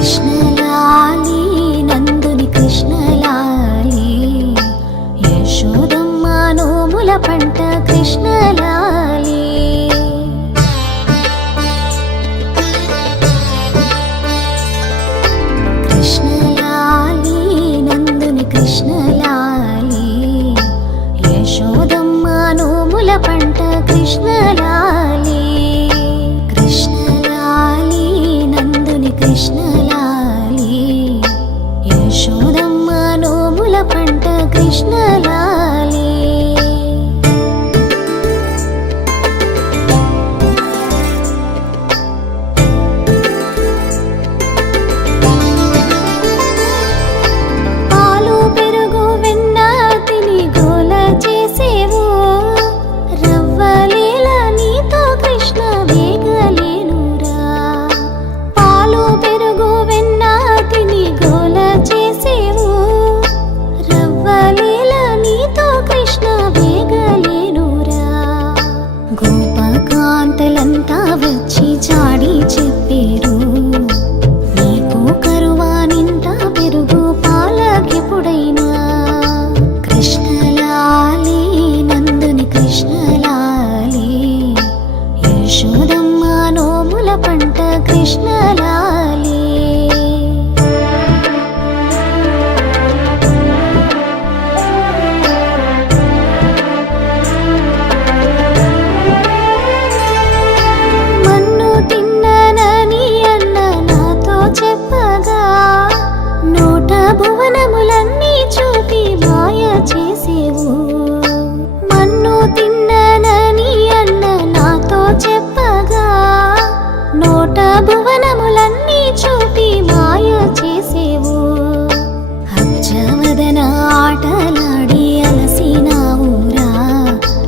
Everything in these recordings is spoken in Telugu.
కృష్ణలాలి నందుని కృష్ణలాలి యశోదమ్మ నోముల పంట కృష్ణలాలి కృష్ణలాలి నందుని కృష్ణలాలి యశోదమ్మ నోముల పంట కృష్ణలాలి కృష్ణలాలి నందుని కృష్ణలాలి యశోదమ్మ నోముల పంట కృష్ణలాలి పాలు పెరుగు వెన్న తిని గోల చేసేవు రవ్వలేల నీతో కృష్ణ వేగలేనురా పాలు పెరుగు వెన్న తిని గోల చేసేవు రవ్వలేల నీతో కృష్ణ వేగలేనురా గోపకాంతలంతా వచ్చి చాడి చెప్పేరు నీకు కరువా నింట పెరుగు పాలకెప్పుడైనా కృష్ణలాలి నందుని కృష్ణలాలి యశోదమ్మ నోముల పంట కృష్ణలాలి మన్ను తిన్ననని అన్న నాతో చెప్పగా నూట భువనములన్నీ చూపి మాయ చేసేవు మన్ను తిన్ననని అన్న నాతో చెప్పగా నూట భువనములన్నీ చూపి మాయ చేసేవు అబ్జవదన ఆటలాడి అలసినావురా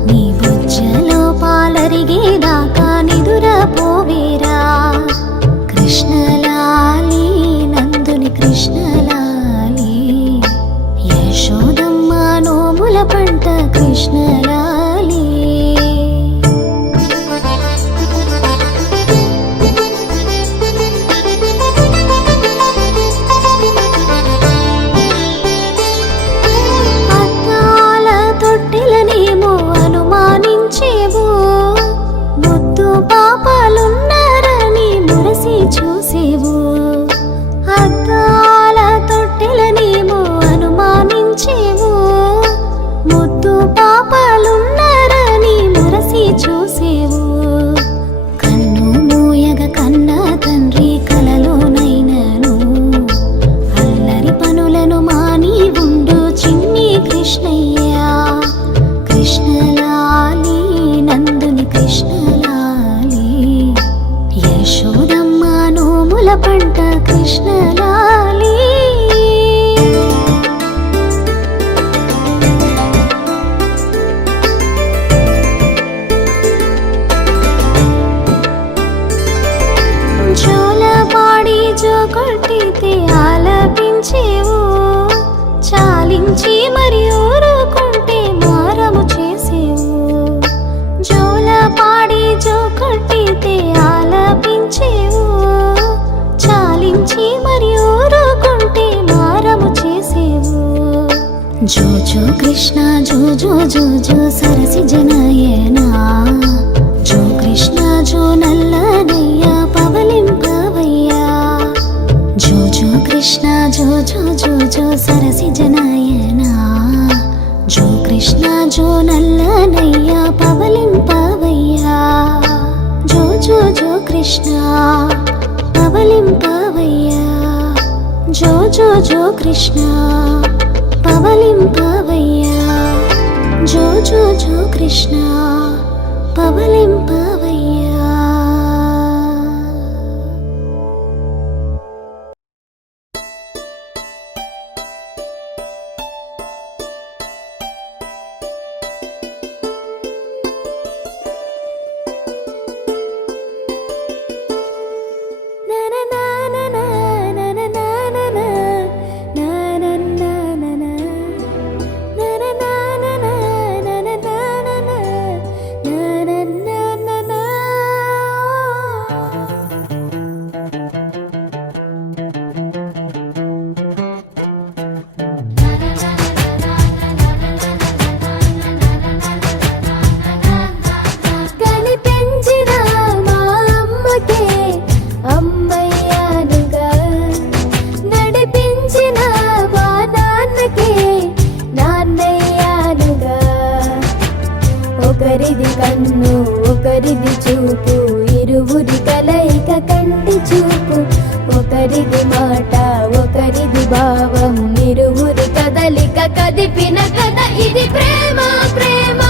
నీ బుజ్జలో పాలరిగేదాకా నిదురపోవేరా కృష్ణలాలి నందుని కృష్ణలాలి యశోదమ్మ నోముల పంట కృష్ణలాలి అద్దాల తొట్టెలనేమో అనుమానించేవు ముద్దు పాపాలున్నారని మురసి చూసేవు అద్దాల తొట్టెలనేమో అనుమానించేవు ముద్దు పాపాలున్నారని మురసి చూసేవు కన్ను మూయగ కన్న తండ్రి కలలోనైనను అల్లరి పనులను మాని ఉండు చిన్ని కృష్ణయ్య కృష్ణలాలి నందుని కృష్ణలాలి యశోదమ్మ నోముల పంట కృష్ణలాలి జోలపాడి జోకొట్టితే ఆలపించేవు చాలించి మరి ఊరుకుంటే మారము చేసేవు జోలపాడి జోకొట్టితే ఆలపించేవు చాలించి మరి ఊరుకుంటే మారము చేసేవు జో జో కృష్ణ జో జో జో జో సరసి జనయనా జో కృష్ణ జో నల్లనయ్య పవలింపవయ్యా జో జో కృష్ణ జో జో జో జో సరసి జనయనా జో కృష్ణ జో నల్లనయ్య పవలింపవయ్యా జో జో జో కృష్ణ పవలింపవయ్యా జో జో జో కృష్ణ పవలింపవయ్యా జో జో జో కృష్ణ పవలింపవయ్యా ఒకరి మాట ఒకరిది భావం ఇరువురి కదలిక కదిపిన కథ ఇది ప్రేమ ప్రేమ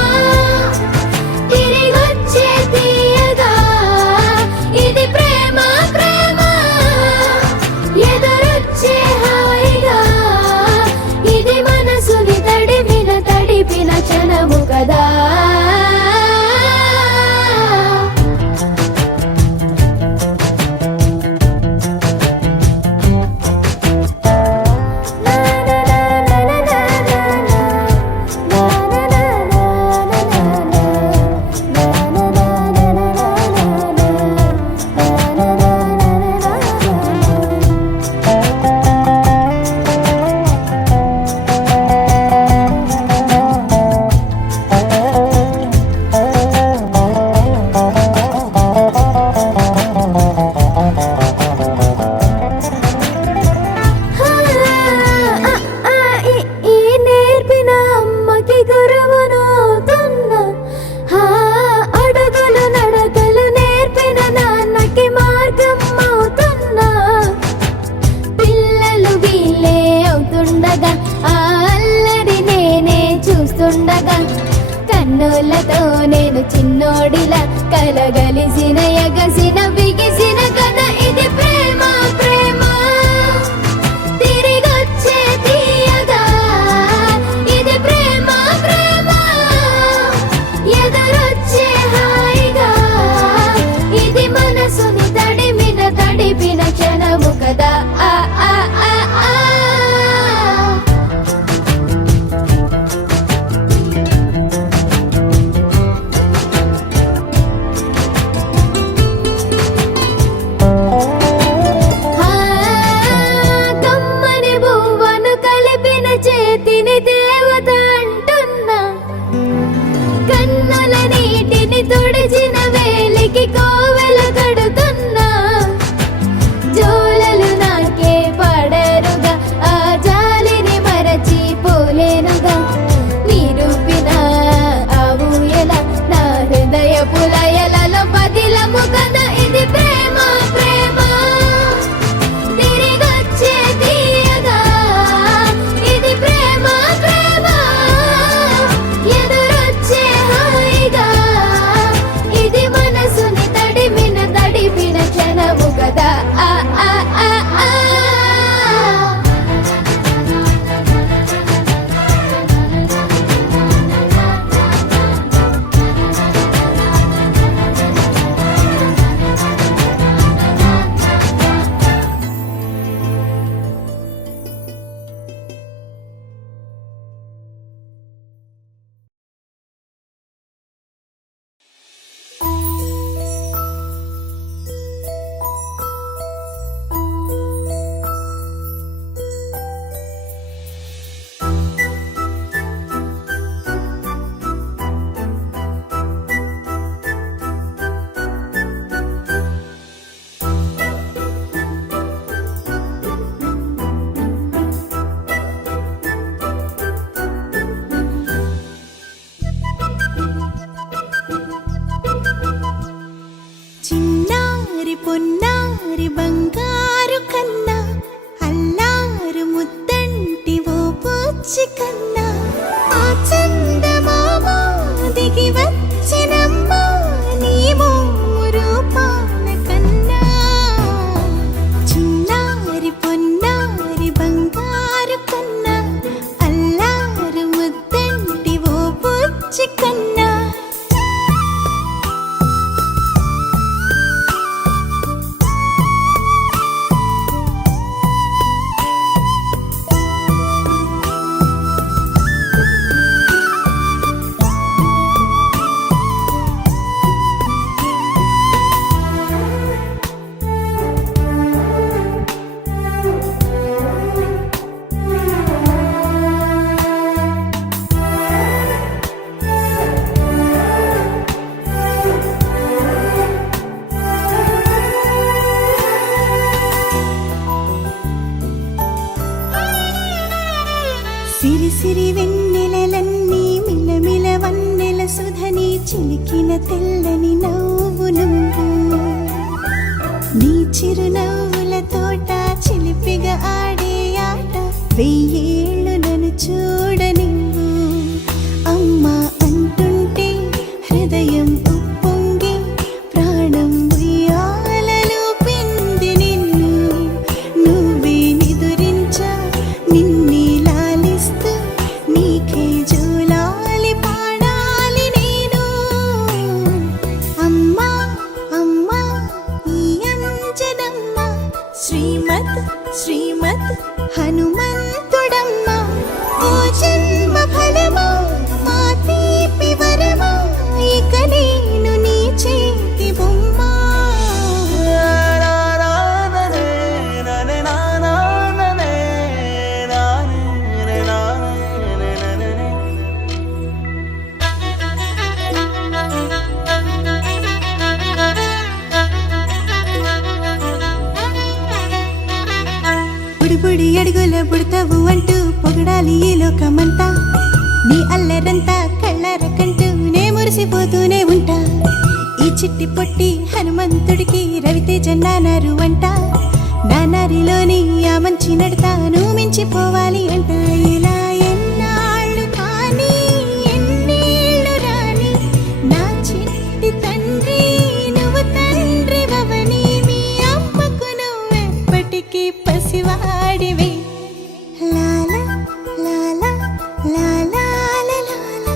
తిరిగొచ్చే తీయగా ఇది ప్రేమ ప్రేమ ఎదురొచ్చే హాయిగా ఇది మనసుని తడిపిన క్షణము కదా కన్నులతో నేను చిన్నోడిలా కలగలిసిన ఎగసిన బిగిసిన కథ ఇది ప్రేమ ప్రేమ తిరిగొచ్చే తీయగా ఇది ప్రేమ ప్రేమ ఎదురొచ్చే హాయిగా ఇది మనసుని తడిపిన క్షణము కదా ఆ ఆ ఆ ఆ తుడిచిన వేలికి కోవెల కడుతున్నా జోలలు నాకే పడరుగా ఆ జాలిని మరచి పోలేనుగా నిరూపిన ఆ ఊయల నా హృదయ పులయలలో పదిలము కదా ఇది ప్రేమ ప్రేమ తిరిగొచ్చే తీయగా ఇది ప్రేమ ప్రేమ ఎదురొచ్చే హాయిగా ఇది మనసుని తడిపిన క్షణము కదా ఆ ఆ ఆ ఆ పొన్నారి బంగారు కన్నా అల్లారు ముద్దంటి ఓ పూచి కన్నా ఆ చందమామ దిగి వచ్చినమ్మ నీ రూపాన కన్నా చిన్నారి పొన్నారి బంగారు కన్నా అల్లారు ముద్దంటి ఓ పూచి కన్నా సిరి సిరి వెన్నెలలన్నీ మిలమిల వన్నెల సుధని చిలికిన తెల్లని నవ్వు నువ్వు నీ చిరునవ్వుల తోట చిలి వెయ్యేళ్ళు నన్ను చూడనివ్వు. అమ్మా అంటుంటే హృదయం ఉప్పొంగి ప్రాణం ఉయ్యాలలో పిండి నిన్ను. నువ్వే నిదురించా నిన్నే లాలిస్తూ నీకే జోలాలి పాడాలి నేను. అమ్మా అమ్మా ఈ అంజనమ్మ శ్రీమత్ శ్రీమత్ హనుమంతుడమ్మ. ఓ జన్మ ఫలమా మా తీపి వరమా ఇక నేను నీ చేతి బొమ్మ. బుడి అడుగుల బుడతావు అంటూ పొగడాలి ఈ లోకమంతా. నీ అల్లరంతా కళ్ళారకంటూ నే మురిసిపోతూనే ఉంటా. ఈ చిట్టి పొట్టి హనుమంతుడికి రవితేజ నానారు అంట. నానారిలోని ఆ మంచి నడతాను మించిపోవాలి అంట. ఇలా ఎన్నాళ్ళు కానీ ఎన్నేళ్ళు రాని నా చిట్టి తండ్రి నువ్వు తండ్రి వవని. మీ అమ్మకు నువ్వెప్పటికీ పసివాడివి. లాలా లాలా లాలా లాలా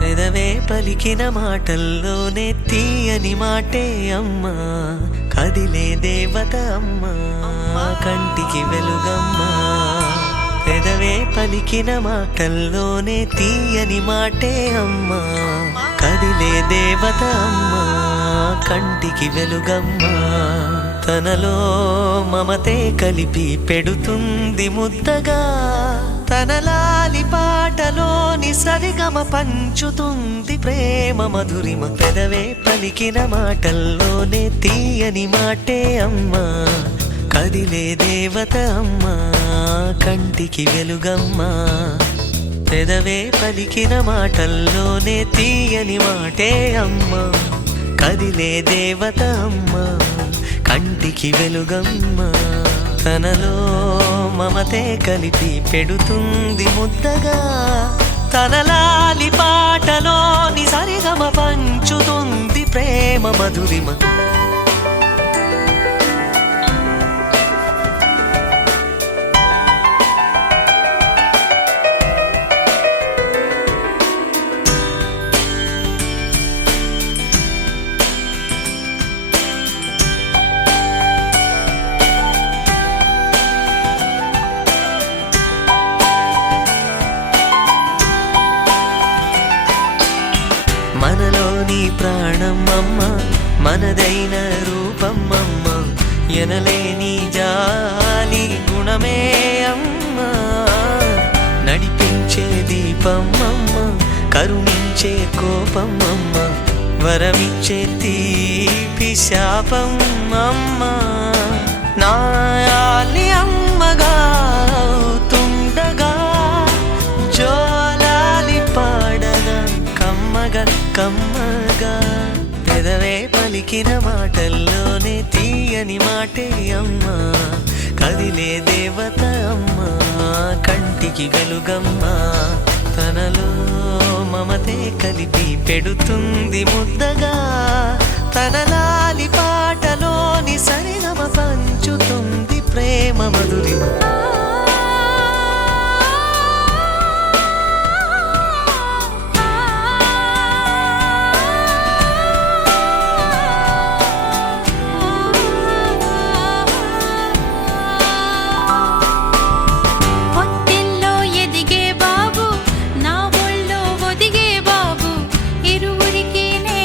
పెదవే పలికిన మాటల్లోనే తీయని మాటే అమ్మా. కదిలే దేవత అమ్మా కంటికి వెలుగమ్మా. పెదవే పలికిన మాటల్లోనే తీయని మాటే అమ్మా. కదిలే దేవత అమ్మా కంటికి వెలుగమ్మా. తనలో మమతే కలిపి పెడుతుంది ముద్దగా. తనలాలి పాటలోని సరిగమ పంచుతుంది ప్రేమ మధురిమ. పెదవే పలికిన మాటల్లోనే తీయని మాటే అమ్మా. కదిలే దేవత అమ్మా కంటికి వెలుగమ్మా. పెదవే పలికిన మాటల్లోనే తీయని మాటే అమ్మా. కదిలే దేవత అమ్మా కంటికి వెలుగమ్మా. తనలో మమతే కలిపి పెడుతుంది ముద్దగా. తనలాలి పాటలోని సరిగమ పంచుతుంది ప్రేమ మధురిమ. మనలోని ప్రాణమమ్మ మనదైన రూపమ్మమ్మ. ఎనలేని జాలి గుణమే అమ్మ. నడిపించే దీపమ్మమ్మ కరుణించే కోపమ్మమ్మ. వరమిచ్చే తీపి శాపమ్మమ్మ. నాయాలి అమ్మగా అవుతుండగా జోలాలి పాడగా కమ్మగా కమ్మగా. పెదవే పలికిన మాటల్లోనే తీయని మాటే అమ్మా. కదిలే దేవత అమ్మా కంటికి వెలుగమ్మా. తనలో మమతే కలిపి పెడుతుంది ముద్దగా. తనలాలి పాటలోని సరిగమ పంచుతుంది ప్రేమ మధురిమ. ఎదిగే బాబు నా ఒళ్ళో ఒదిగే బాబు. ఇరువురికి నే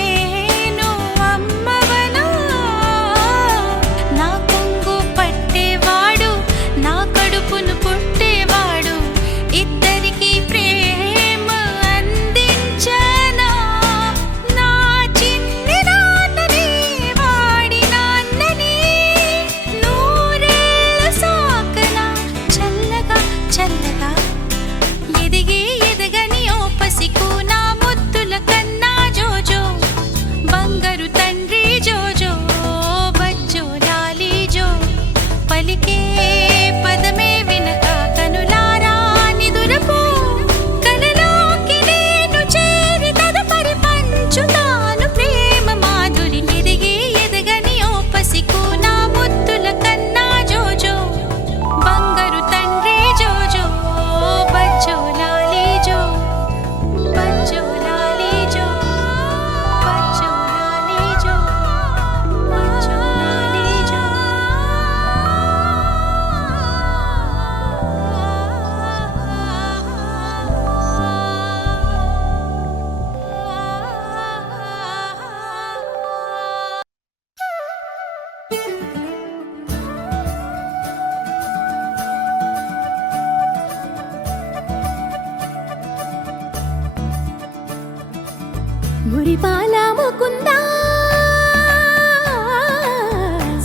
మురిపాల ముకుందా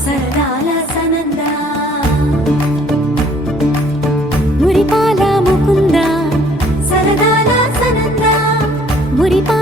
సరదాల సనందా మురిపాల ముకుందా సరదాల సనందా మురిపా